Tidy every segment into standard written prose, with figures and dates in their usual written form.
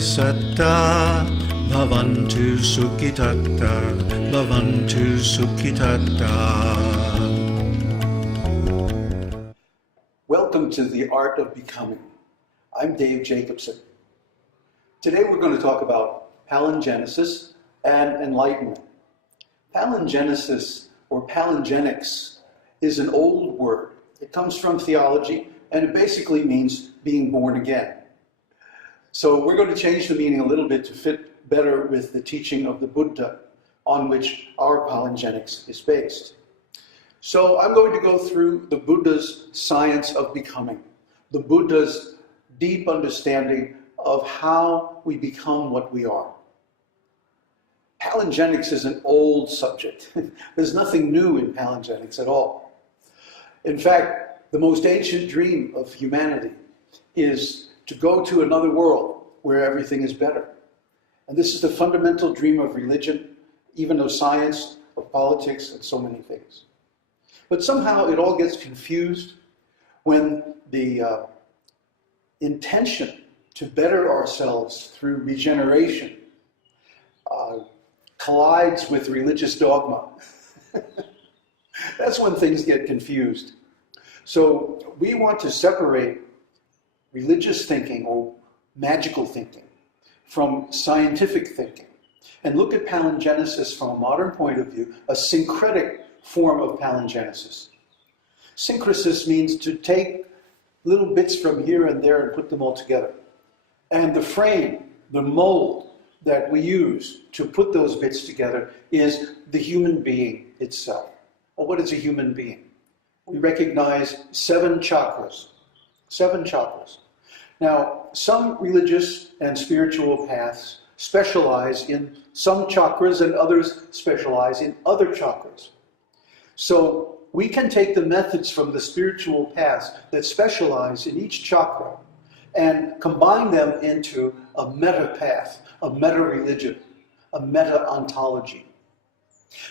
satta bhavantu sukhitatta bhavantu sukhitatta. Welcome to the Art of Becoming. I'm Dave Jacobson. Today we're going to talk about palingenesis and enlightenment. Palingenesis or palingenics is an old word. It comes from theology and it basically means being born again. So we're going to change the meaning a little bit to fit better with the teaching of the Buddha on which our palingenics is based. So I'm going to go through the Buddha's science of becoming, the Buddha's deep understanding of how we become what we are. Palingenics is an old subject. There's nothing new in palingenics at all. In fact, the most ancient dream of humanity is to go to another world where everything is better. And this is the fundamental dream of religion, even of science, of politics, and so many things. But somehow it all gets confused when the intention to better ourselves through regeneration collides with religious dogma. That's when things get confused. So we want to separate religious thinking or magical thinking from scientific thinking and look at palingenesis from a modern point of view, a syncretic form of palingenesis. Syncresis means to take little bits from here and there and put them all together. And the frame, the mold that we use to put those bits together is the human being itself. Well, what is a human being? We recognize 7 chakras. 7 chakras. Now, some religious and spiritual paths specialize in some chakras and others specialize in other chakras. So we can take the methods from the spiritual paths that specialize in each chakra and combine them into a meta path, a meta religion, a meta ontology.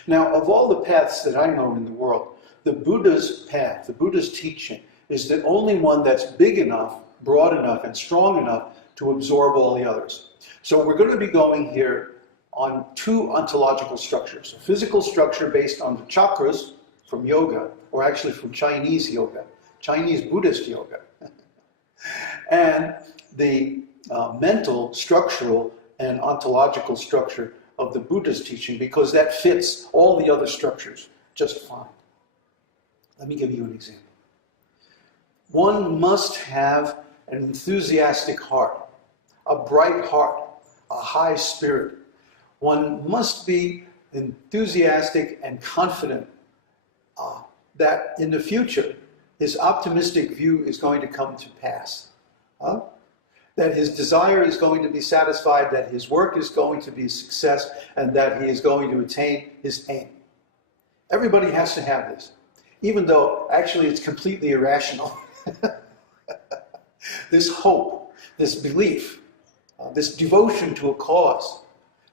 Now, of all the paths that I know in the world, the Buddha's path, the Buddha's teaching, is the only one that's big enough, broad enough, and strong enough to absorb all the others. So we're going to be going here on 2 ontological structures. A physical structure based on the chakras from yoga, or actually from Chinese yoga, Chinese Buddhist yoga, and the mental, structural, and ontological structure of the Buddha's teaching, because that fits all the other structures just fine. Let me give you an example. One must have an enthusiastic heart, a bright heart, a high spirit. One must be enthusiastic and confident that in the future his optimistic view is going to come to pass. That his desire is going to be satisfied, that his work is going to be a success, and that he is going to attain his aim. Everybody has to have this, even though actually it's completely irrational. This hope, this belief, this devotion to a cause,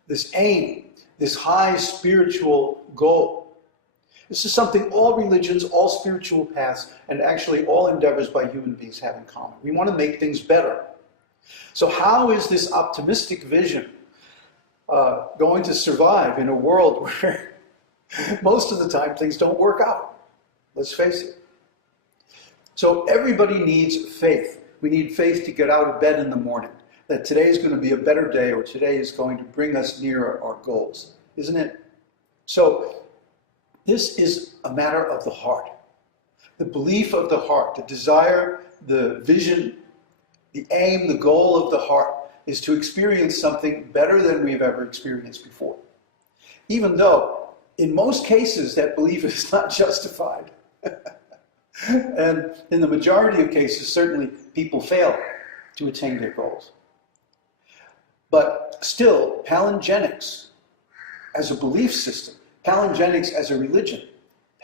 this aim, this high spiritual goal. This is something all religions, all spiritual paths, and actually all endeavors by human beings have in common. We want to make things better. So how is this optimistic vision going to survive in a world where most of the time things don't work out? Let's face it. So everybody needs faith. We need faith to get out of bed in the morning, that today is going to be a better day, or today is going to bring us nearer our goals, isn't it? So this is a matter of the heart. The belief of the heart, the desire, the vision, the aim, the goal of the heart is to experience something better than we've ever experienced before. Even though, in most cases, that belief is not justified. And in the majority of cases, certainly, people fail to attain their goals. But still, palingenics as a belief system, palingenics as a religion,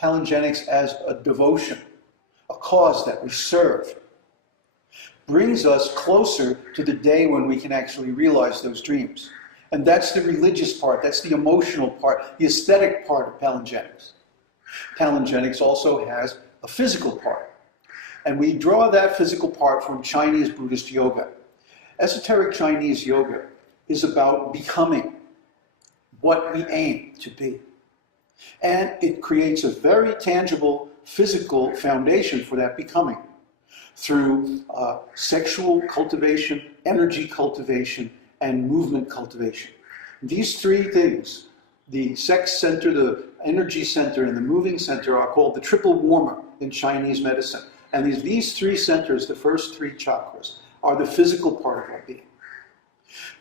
palingenics as a devotion, a cause that we serve, brings us closer to the day when we can actually realize those dreams. And that's the religious part, that's the emotional part, the aesthetic part of palingenics. Palingenics also has a physical part. And we draw that physical part from Chinese Buddhist yoga. Esoteric Chinese yoga is about becoming what we aim to be. And it creates a very tangible physical foundation for that becoming through sexual cultivation, energy cultivation, and movement cultivation. These three things, the sex center, the energy center, and the moving center, are called the triple warmer in Chinese medicine. And these three centers, the first three chakras, are the physical part of our being.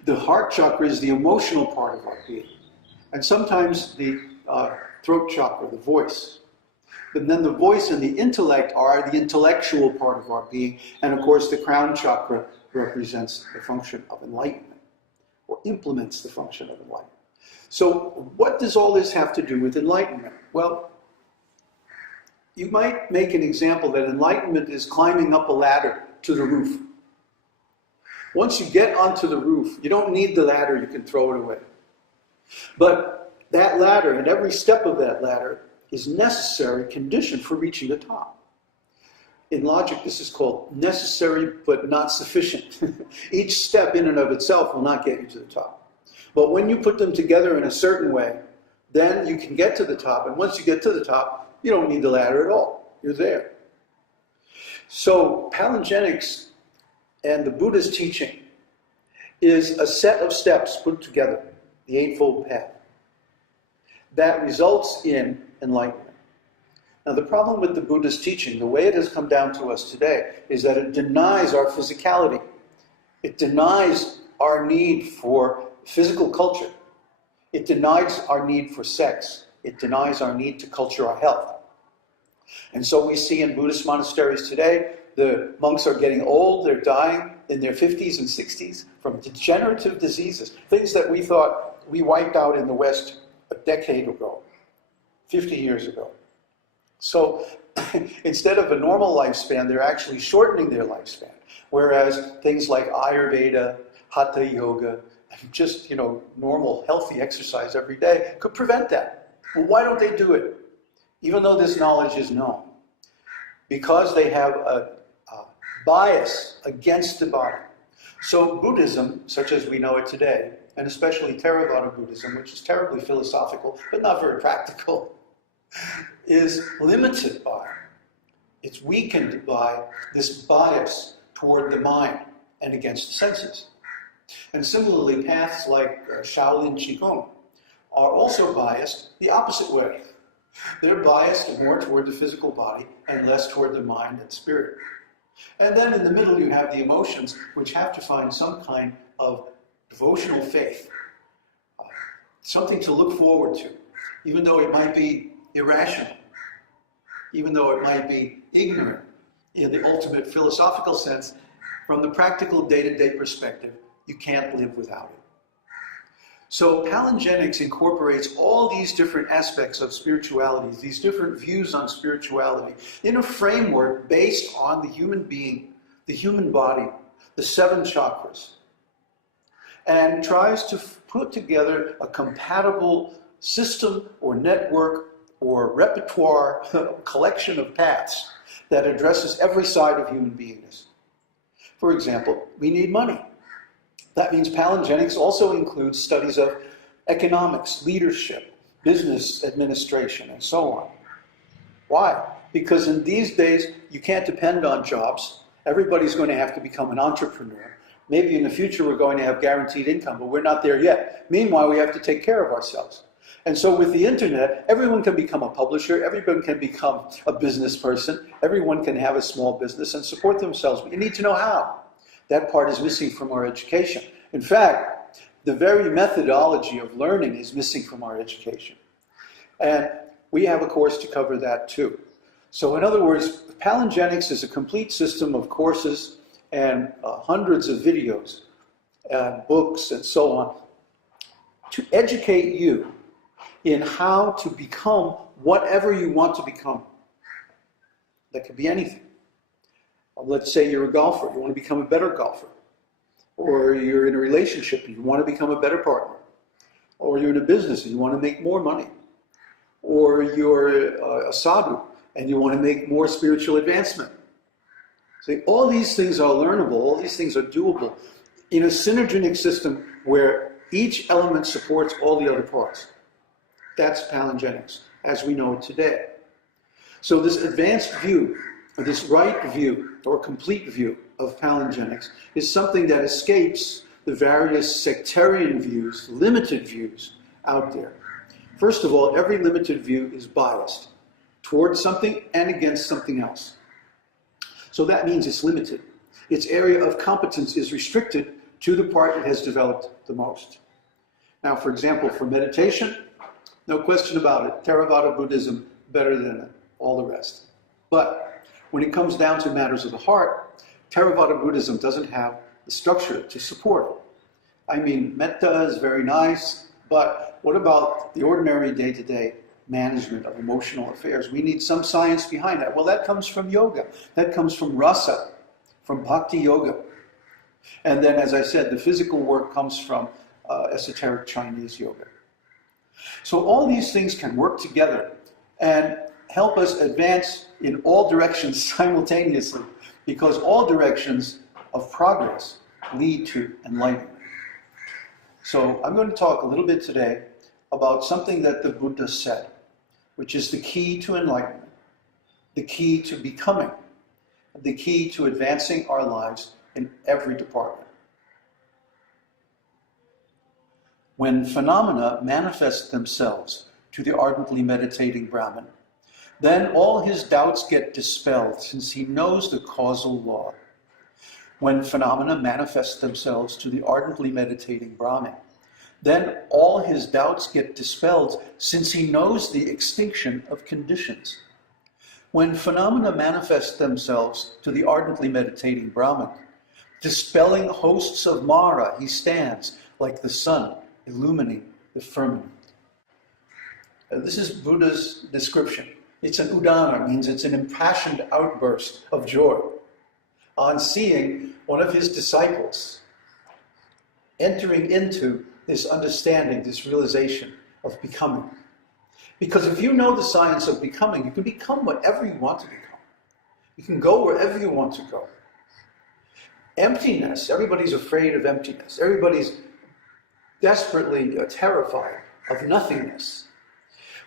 The heart chakra is the emotional part of our being. And sometimes the throat chakra, the voice. But then the voice and the intellect are the intellectual part of our being. And of course, the crown chakra represents the function of enlightenment, or implements the function of enlightenment. So what does all this have to do with enlightenment? Well, you might make an example that enlightenment is climbing up a ladder to the roof. Once you get onto the roof, you don't need the ladder, you can throw it away. But that ladder, and every step of that ladder, is necessary condition for reaching the top. In logic, this is called necessary but not sufficient. Each step in and of itself will not get you to the top. But when you put them together in a certain way, then you can get to the top. And once you get to the top, you don't need the ladder at all. You're there. So Palingenics and the Buddha's teaching is a set of steps put together, the Eightfold Path, that results in enlightenment. Now the problem with the Buddha's teaching, the way it has come down to us today, is that it denies our physicality. It denies our need for physical culture. It denies our need for sex. It denies our need to culture our health. And so we see in Buddhist monasteries today, the monks are getting old, they're dying in their 50s and 60s from degenerative diseases, things that we thought we wiped out in the West a decade ago, 50 years ago. So instead of a normal lifespan, they're actually shortening their lifespan. Whereas things like Ayurveda, Hatha Yoga, just normal healthy exercise every day could prevent that. Well, why don't they do it? Even though this knowledge is known. Because they have a bias against the body. So Buddhism, such as we know it today, and especially Theravada Buddhism, which is terribly philosophical but not very practical, is limited by, it's weakened by this bias toward the mind and against the senses. And similarly, paths like Shaolin Qigong are also biased the opposite way. They're biased more toward the physical body and less toward the mind and spirit. And then in the middle you have the emotions, which have to find some kind of devotional faith, something to look forward to, even though it might be irrational, even though it might be ignorant in the ultimate philosophical sense. From the practical day-to-day perspective, you can't live without it. So Palingenics incorporates all these different aspects of spirituality, these different views on spirituality, in a framework based on the human being, the human body, the 7 chakras, and tries to put together a compatible system or network or repertoire, collection of paths that addresses every side of human beingness. For example, we need money. That means Palingenics also includes studies of economics, leadership, business administration, and so on. Why? Because in these days, you can't depend on jobs. Everybody's going to have to become an entrepreneur. Maybe in the future we're going to have guaranteed income, but we're not there yet. Meanwhile, we have to take care of ourselves. And so with the internet, everyone can become a publisher, everyone can become a business person, everyone can have a small business and support themselves, but you need to know how. That part is missing from our education. In fact, the very methodology of learning is missing from our education. And we have a course to cover that too. So in other words, Palingenics is a complete system of courses and hundreds of videos, books, and so on, to educate you in how to become whatever you want to become. That could be anything. Let's say you're a golfer, you want to become a better golfer. Or you're in a relationship and you want to become a better partner. Or you're in a business and you want to make more money. Or you're a sadhu and you want to make more spiritual advancement. See, all these things are learnable, all these things are doable in a synergenic system where each element supports all the other parts. That's Palingenics, as we know it today. So this advanced view, or this right view, or complete view of Palingenics is something that escapes the various sectarian views, limited views out there. First of all, every limited view is biased towards something and against something else. So that means it's limited. Its area of competence is restricted to the part it has developed the most. Now, for example, for meditation, no question about it, Theravada Buddhism better than all the rest. But when it comes down to matters of the heart, Theravada Buddhism doesn't have the structure to support it. I mean, metta is very nice, but what about the ordinary day-to-day management of emotional affairs? We need some science behind that. Well, that comes from yoga. That comes from rasa, from bhakti yoga. And then, as I said, the physical work comes from esoteric Chinese yoga. So all these things can work together and help us advance in all directions simultaneously, because all directions of progress lead to enlightenment. So I'm going to talk a little bit today about something that the Buddha said, which is the key to enlightenment, the key to becoming, the key to advancing our lives in every department. When phenomena manifest themselves to the ardently meditating Brahmin, then all his doubts get dispelled, since he knows the causal law. When phenomena manifest themselves to the ardently meditating Brahmin, then all his doubts get dispelled, since he knows the extinction of conditions. When phenomena manifest themselves to the ardently meditating Brahmin, dispelling hosts of Mara, he stands like the sun illumining the firmament. This is Buddha's description. It's an udana, means it's an impassioned outburst of joy on seeing one of his disciples entering into this understanding, this realization of becoming. Because if you know the science of becoming, you can become whatever you want to become. You can go wherever you want to go. Emptiness, everybody's afraid of emptiness. Everybody's desperately terrified of nothingness.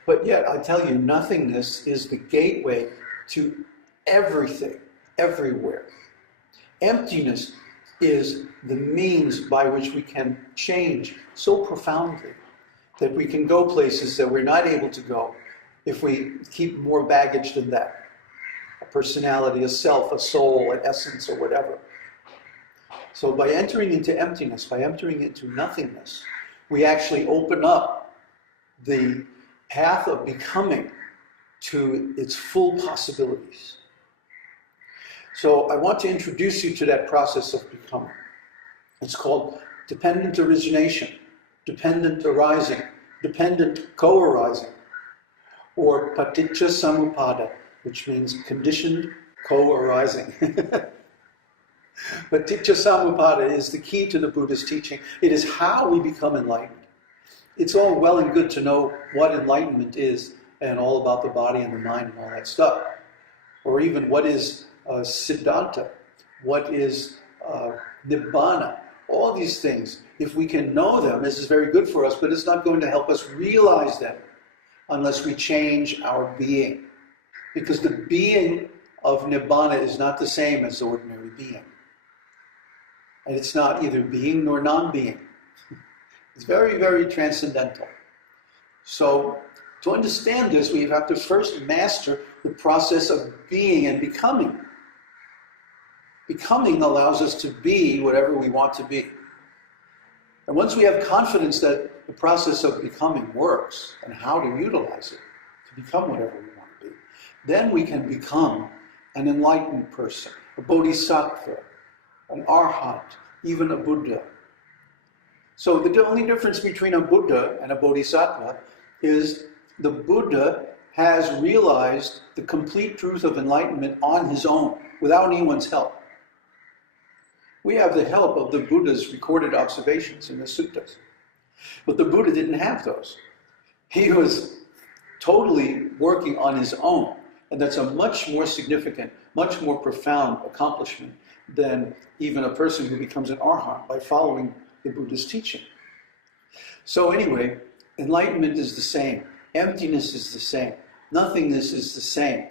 But yet, I tell you, nothingness is the gateway to everything, everywhere. Emptiness is the means by which we can change so profoundly that we can go places that we're not able to go if we keep more baggage than that. A personality, a self, a soul, an essence, or whatever. So by entering into emptiness, by entering into nothingness, we actually open up the path of becoming to its full possibilities. So I want to introduce you to that process of becoming. It's called dependent origination, dependent arising, dependent co-arising, or paticca samuppada, which means conditioned co-arising. Paticca samuppada is the key to the Buddha's teaching. It is how we become enlightened. It's all well and good to know what enlightenment is and all about the body and the mind and all that stuff. Or even what is siddhanta, what is nibbana, all these things. If we can know them, this is very good for us, but it's not going to help us realize them unless we change our being. Because the being of nibbana is not the same as ordinary being. And it's not either being nor non-being. It's very, very transcendental. So, to understand this, we have to first master the process of being and becoming. Becoming allows us to be whatever we want to be. And once we have confidence that the process of becoming works and how to utilize it to become whatever we want to be, then we can become an enlightened person, a bodhisattva, an arhat, even a Buddha. So the only difference between a Buddha and a bodhisattva is the Buddha has realized the complete truth of enlightenment on his own, without anyone's help. We have the help of the Buddha's recorded observations in the suttas. But the Buddha didn't have those. He was totally working on his own. And that's a much more significant, much more profound accomplishment than even a person who becomes an arhat by following the Buddha's teaching. So anyway, enlightenment is the same. Emptiness is the same. Nothingness is the same.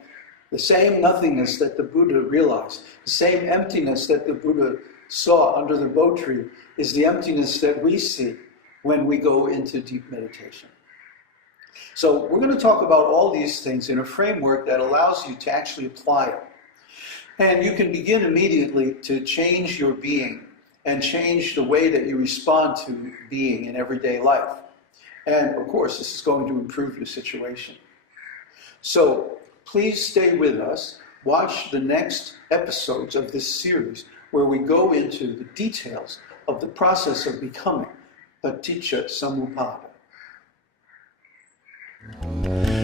The same nothingness that the Buddha realized, the same emptiness that the Buddha saw under the bo tree is the emptiness that we see when we go into deep meditation. So we're going to talk about all these things in a framework that allows you to actually apply it. And you can begin immediately to change your being and change the way that you respond to being in everyday life. And of course, this is going to improve your situation. So please stay with us. Watch the next episodes of this series where we go into the details of the process of becoming paticca samuppada.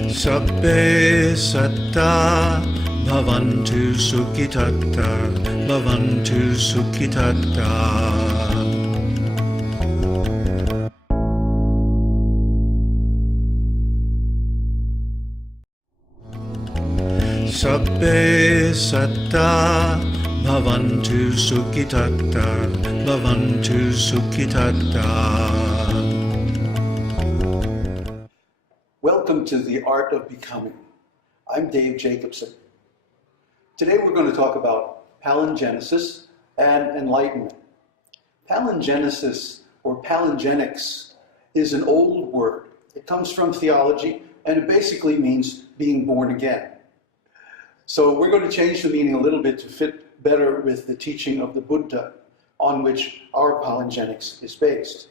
Sabbe satta bhavantu sukhitatta bhavantu sukhitatta. Sabbe satta bhavantu sukhitatta bhavantu sukhitatta. Welcome to the Art of Becoming. I'm Dave Jacobson. Today we're going to talk about palingenesis and enlightenment. Palingenesis or palingenics is an old word. It comes from theology and it basically means being born again. So we're going to change the meaning a little bit to fit better with the teaching of the Buddha on which our palingenics is based.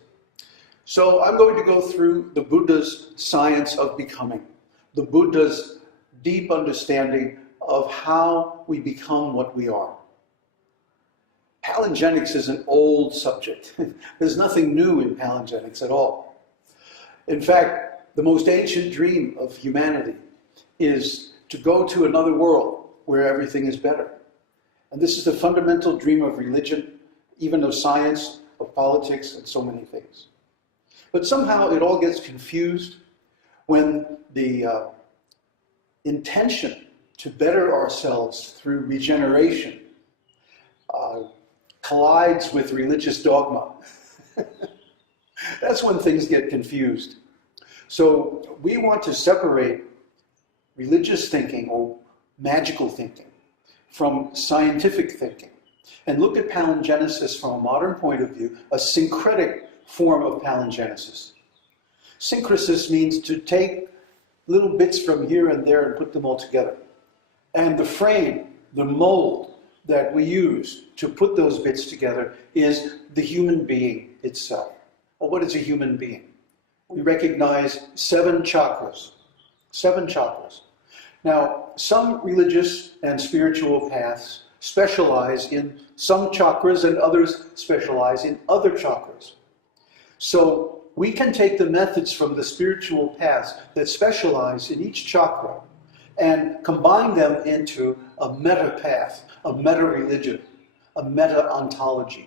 So I'm going to go through the Buddha's science of becoming, the Buddha's deep understanding of how we become what we are. Palingenics is an old subject. There's nothing new in palingenics at all. In fact, the most ancient dream of humanity is to go to another world where everything is better. And this is the fundamental dream of religion, even of science, of politics, and so many things. But somehow it all gets confused when the intention to better ourselves through regeneration collides with religious dogma. That's when things get confused. So we want to separate religious thinking or magical thinking from scientific thinking and look at palingenesis from a modern point of view, a syncretic form of palingenesis. Syncresis means to take little bits from here and there and put them all together. And the frame, the mold that we use to put those bits together is the human being itself. Well, what is a human being? We recognize 7 chakras. 7 chakras. Now, some religious and spiritual paths specialize in some chakras and others specialize in other chakras. So we can take the methods from the spiritual paths that specialize in each chakra and combine them into a meta path, a meta religion, a meta ontology.